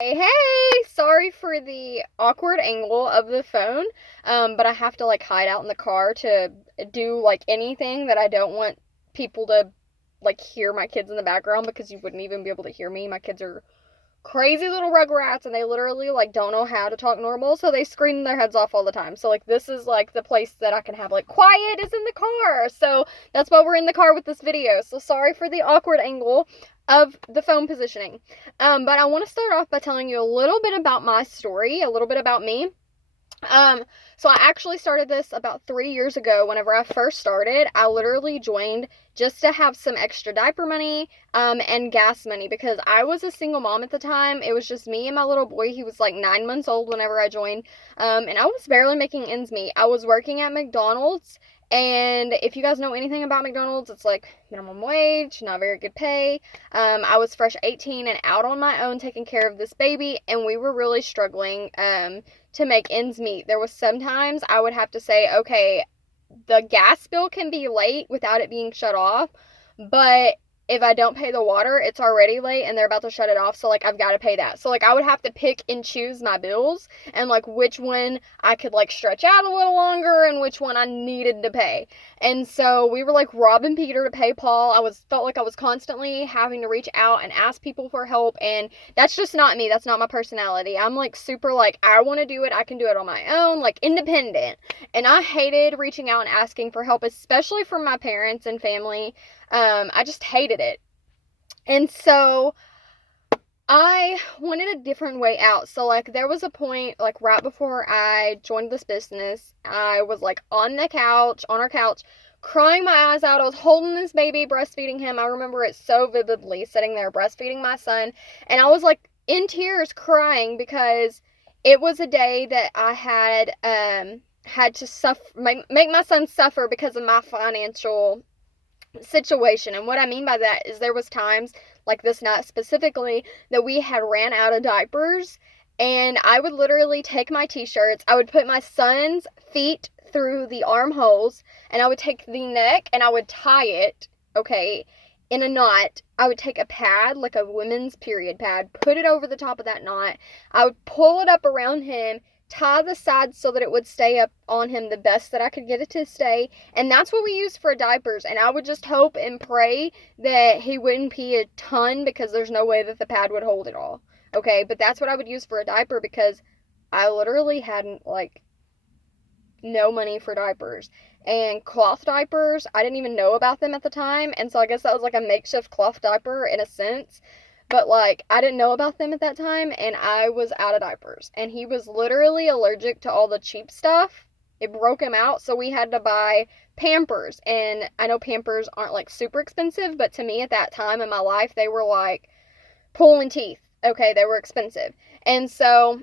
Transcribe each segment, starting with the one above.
Hey, sorry for the awkward angle of the phone, but I have to like hide out in the car to do like anything that I don't want people to like hear my kids in the background because you wouldn't even be able to hear me. My kids are crazy little rugrats and they literally like don't know how to talk normal, so they scream their heads off all the time. So like this is like the place that I can have like quiet is in the car. So that's why we're in the car with this video. So sorry for the awkward angle of the phone positioning. But I want to start off by telling you a little bit about my story, a little bit about me. Um, so I actually started this about 3 years ago. Whenever I first started, I literally joined just to have some extra diaper money, and gas money because I was a single mom at the time. It was just me and my little boy. He was like 9 months old whenever I joined. And I was barely making ends meet. I was working at McDonald's. And if you guys know anything about McDonald's, it's like minimum wage, not very good pay. I was fresh 18 and out on my own taking care of this baby, and we were really struggling. To make ends meet. There was sometimes I would have to say, okay, the gas bill can be late without it being shut off, but if I don't pay the water, it's already late and they're about to shut it off, so like I've got to pay that. So like I would have to pick and choose my bills and like which one I could like stretch out a little longer and which one I needed to pay. And so we were like robbing Peter to pay Paul. Felt like I was constantly having to reach out and ask people for help, and that's just not me. That's not my personality. I'm like super like I want to do it. I can do it on my own, like independent. And I hated reaching out and asking for help, especially from my parents and family. I just hated it. And so I wanted a different way out. So, like, there was a point, like, right before I joined this business, I was, like, on our couch, crying my eyes out. I was holding this baby, breastfeeding him. I remember it so vividly, sitting there breastfeeding my son. And I was, like, in tears crying because it was a day that I had to suffer, make my son suffer because of my financial situation. And what I mean by that is there was times like this night specifically that we had ran out of diapers, and I would literally take my t-shirts, I would put my son's feet through the armholes, and I would take the neck and I would tie it, okay, in a knot. I would take a pad, like a women's period pad, put it over the top of that knot. I would pull it up around him, tie the sides so that it would stay up on him the best that I could get it to stay. And that's what we used for diapers. And I would just hope and pray that he wouldn't pee a ton because there's no way that the pad would hold it all. Okay, but that's what I would use for a diaper because I literally hadn't, like, no money for diapers. And cloth diapers, I didn't even know about them at the time. And so I guess that was like a makeshift cloth diaper in a sense. But like, I didn't know about them at that time, and I was out of diapers. And he was literally allergic to all the cheap stuff. It broke him out, so we had to buy Pampers. And I know Pampers aren't like super expensive, but to me at that time in my life, they were like pulling teeth. Okay, they were expensive. And so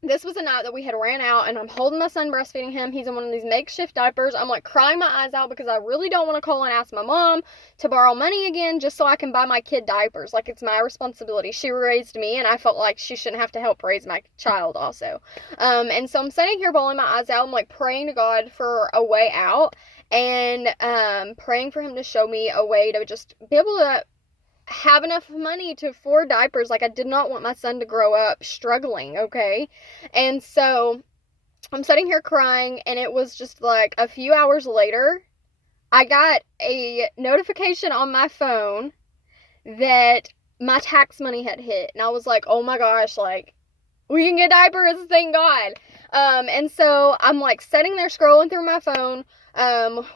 this was a night that we had ran out, and I'm holding my son, breastfeeding him. He's in one of these makeshift diapers. I'm like crying my eyes out because I really don't want to call and ask my mom to borrow money again just so I can buy my kid diapers. Like, it's my responsibility. She raised me, and I felt like she shouldn't have to help raise my child also. And so I'm sitting here bawling my eyes out. I'm like praying to God for a way out, and praying for him to show me a way to just be able to have enough money to afford diapers. Like, I did not want my son to grow up struggling, okay? And so I'm sitting here crying, and it was just like a few hours later, I got a notification on my phone that my tax money had hit. And I was like, oh my gosh, like, we can get diapers, thank God. And so I'm like sitting there scrolling through my phone,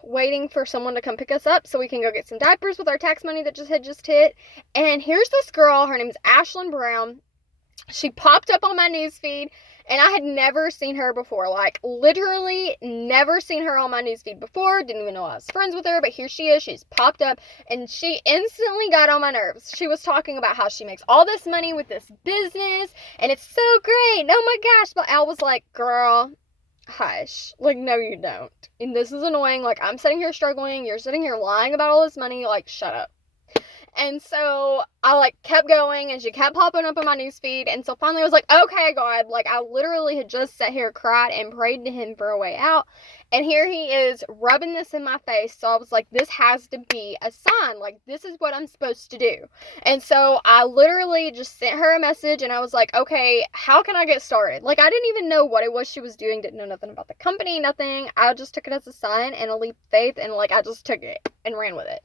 waiting for someone to come pick us up so we can go get some diapers with our tax money that had just hit. And here's this girl, her name is Ashlyn Brown. She popped up on my newsfeed, and I had never seen her before. Like, literally never seen her on my newsfeed before. Didn't even know I was friends with her, but here she is. She's popped up, and she instantly got on my nerves. She was talking about how she makes all this money with this business, and it's so great. Oh my gosh. But I was like, girl, hush. Like, no, you don't. And this is annoying. Like, I'm sitting here struggling. You're sitting here lying about all this money. Like, shut up. And so I like kept going, and she kept popping up on my newsfeed. And so finally I was like, okay, God, like I literally had just sat here, cried, and prayed to him for a way out. And here he is rubbing this in my face. So I was like, this has to be a sign. Like, this is what I'm supposed to do. And so I literally just sent her a message, and I was like, okay, how can I get started? Like, I didn't even know what it was she was doing, didn't know nothing about the company, nothing. I just took it as a sign and a leap of faith, and like, I just took it and ran with it.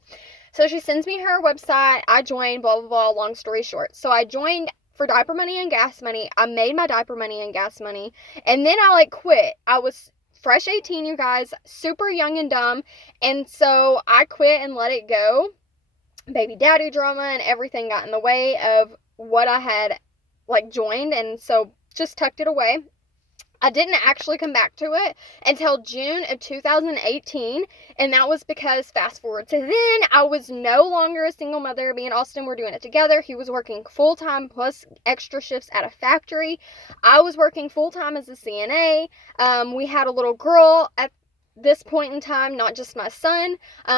So she sends me her website. I joined, blah, blah, blah, long story short. So I joined for diaper money and gas money. I made my diaper money and gas money. And then I like quit. I was fresh 18, you guys, super young and dumb. And so I quit and let it go. Baby daddy drama and everything got in the way of what I had like joined. And so just tucked it away. I didn't actually come back to it until June of 2018, and that was because fast forward to then, I was no longer a single mother. Me and Austin were doing it together. He was working full-time plus extra shifts at a factory. I was working full-time as a CNA. We had a little girl at this point in time, not just my son,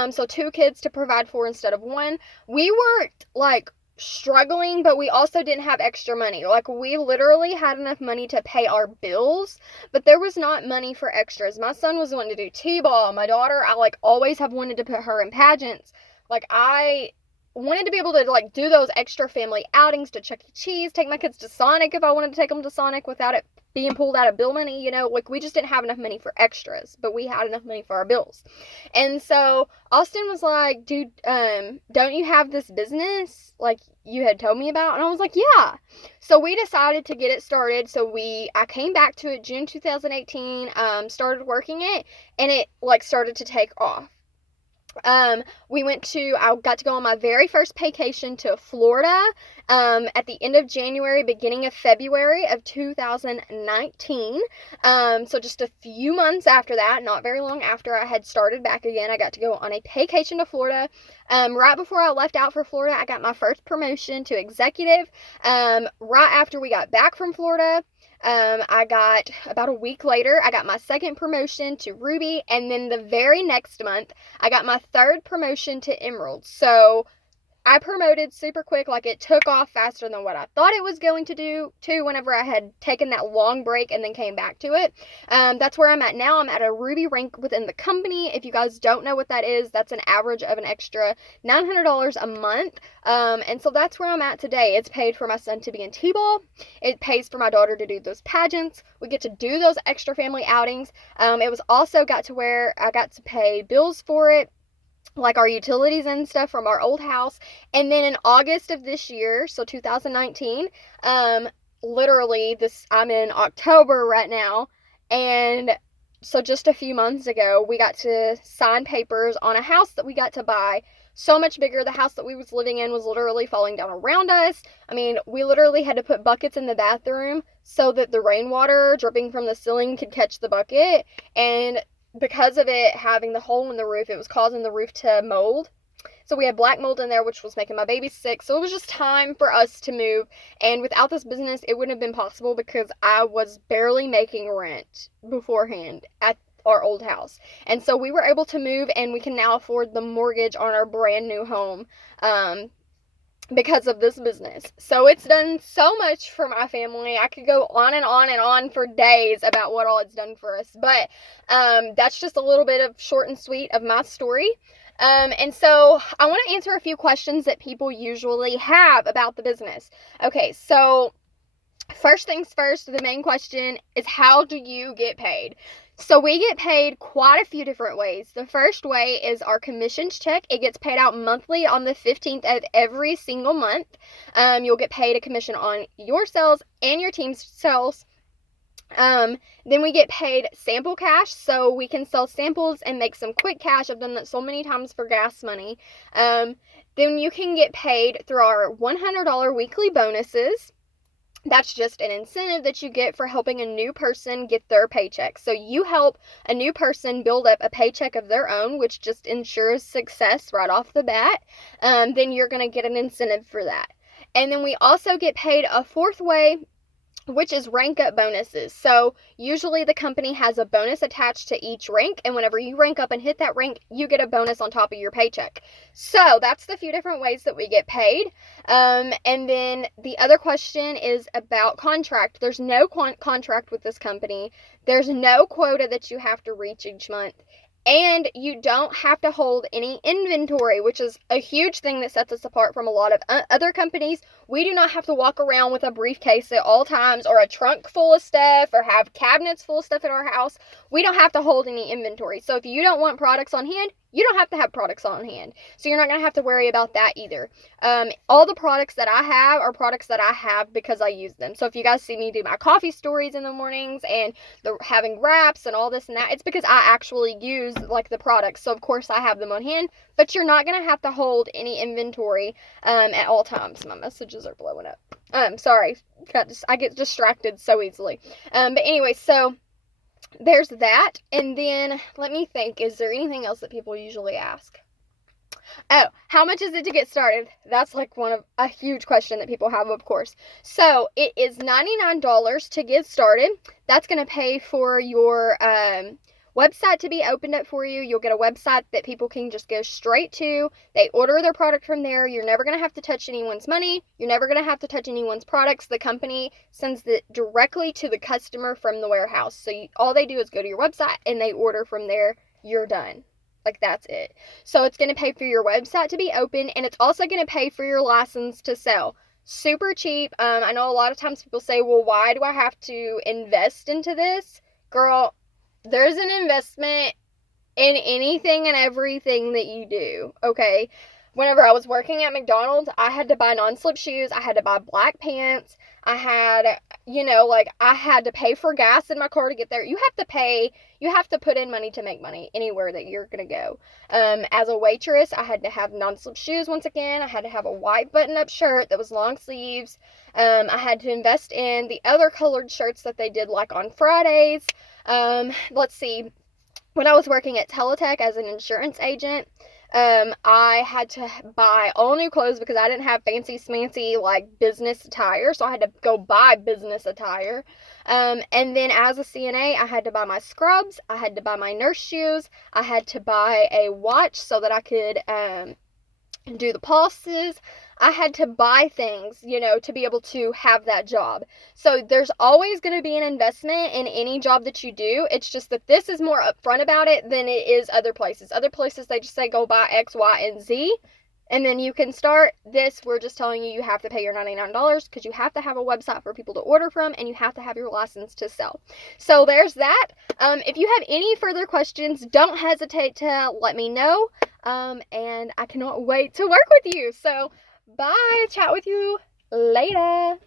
so 2 kids to provide for instead of 1. We weren't like struggling, but we also didn't have extra money. Like, we literally had enough money to pay our bills, but there was not money for extras. My son was wanting to do t-ball. My daughter, I like always have wanted to put her in pageants. Like, I wanted to be able to like do those extra family outings to Chuck E. Cheese, take my kids to Sonic if I wanted to take them to Sonic without it being pulled out of bill money, you know, like we just didn't have enough money for extras, but we had enough money for our bills. And so Austin was like, dude, don't you have this business like you had told me about? And I was like, yeah. So we decided to get it started. So I came back to it June 2018, started working it, and it like started to take off. I got to go on my very first vacation to Florida at the end of January, beginning of February of 2019. So just a few months after that, not very long after I had started back again, I got to go on a vacation to Florida. Right before I left out for Florida, I got my first promotion to executive. Right after we got back from Florida, I got, about a week later, I got my second promotion to Ruby, and then the very next month, I got my third promotion to Emerald. So I promoted super quick, like it took off faster than what I thought it was going to do, too, whenever I had taken that long break and then came back to it. That's where I'm at now. I'm at a Ruby rank within the company. If you guys don't know what that is, that's an average of an extra $900 a month. And so that's where I'm at today. It's paid for my son to be in T-ball. It pays for my daughter to do those pageants. We get to do those extra family outings. It was also got to where I got to pay bills for it, like our utilities and stuff from our old house. And then in August of this year, so 2019, literally I'm in October right now, and so just a few months ago, we got to sign papers on a house that we got to buy. So much bigger. The house that we was living in was literally falling down around us. I mean, we literally had to put buckets in the bathroom so that the rainwater dripping from the ceiling could catch the bucket. And because of it having the hole in the roof, it was causing the roof to mold. So we had black mold in there, which was making my baby sick. So it was just time for us to move. And without this business, it wouldn't have been possible because I was barely making rent beforehand at our old house. And so we were able to move, and we can now afford the mortgage on our brand new home. Because of this business. So it's done so much for my family. I could go on and on and on for days about what all it's done for us. But that's just a little bit of short and sweet of my story. And so I want to answer a few questions that people usually have about the business. Okay, so first things first, the main question is, how do you get paid? So we get paid quite a few different ways. The first way is our commissions check. It gets paid out monthly on the 15th of every single month. You'll get paid a commission on your sales and your team's sales. Then we get paid sample cash, so we can sell samples and make some quick cash. I've done that so many times for gas money. Then you can get paid through our $100 weekly bonuses. That's just an incentive that you get for helping a new person get their paycheck. So you help a new person build up a paycheck of their own, which just ensures success right off the bat. Then you're going to get an incentive for that. And then we also get paid a fourth way which is rank up bonuses. So usually the company has a bonus attached to each rank, and whenever you rank up and hit that rank, you get a bonus on top of your paycheck. So that's the few different ways that we get paid. And then the other question is about contract. There's no contract with this company. There's no quota that you have to reach each month. And you don't have to hold any inventory, which is a huge thing that sets us apart from a lot of other companies. We do not have to walk around with a briefcase at all times, or a trunk full of stuff, or have cabinets full of stuff at our house. We don't have to hold any inventory. So if you don't want products on hand, you don't have to have products on hand. So you're not going to have to worry about that either. All the products that I have are products that I have because I use them. So if you guys see me do my coffee stories in the mornings and having wraps and all this and that, it's because I actually use like the products. So of course I have them on hand, but you're not going to have to hold any inventory at all times. My messages are blowing up. Sorry. I get distracted so easily. But anyway, so there's that. And then let me think, is there anything else that people usually ask? Oh, how much is it to get started? That's like a huge question that people have, of course. So it is $99 to get started. That's going to pay for your website to be opened up for you. You'll get a website that people can just go straight to. They order their product from there. You're never going to have to touch anyone's money. You're never going to have to touch anyone's products. The company sends it directly to the customer from the warehouse. So all they do is go to your website and they order from there. You're done. Like, that's it. So it's going to pay for your website to be open, and it's also going to pay for your license to sell. Super cheap. I know a lot of times people say, well, why do I have to invest into this? Girl, there's an investment in anything and everything that you do, okay? Whenever I was working at McDonald's, I had to buy non-slip shoes. I had to buy black pants. I had, I had to pay for gas in my car to get there. You have to put in money to make money anywhere that you're going to go. As a waitress, I had to have non-slip shoes once again. I had to have a white button-up shirt that was long sleeves. I had to invest in the other colored shirts that they did like on Fridays. Let's see. When I was working at Teletech as an insurance agent, I had to buy all new clothes because I didn't have fancy smancy like business attire, so I had to go buy business attire. And then as a CNA, I had to buy my scrubs, I had to buy my nurse shoes, I had to buy a watch so that I could do the pulses. I had to buy things, to be able to have that job. So there's always going to be an investment in any job that you do. It's just that this is more upfront about it than it is other places. Other places, they just say go buy X, Y, and Z, and then you can start. This, we're just telling you have to pay your $99 because you have to have a website for people to order from, and you have to have your license to sell. So there's that. If you have any further questions, don't hesitate to let me know. And I cannot wait to work with you. So bye. Chat with you later.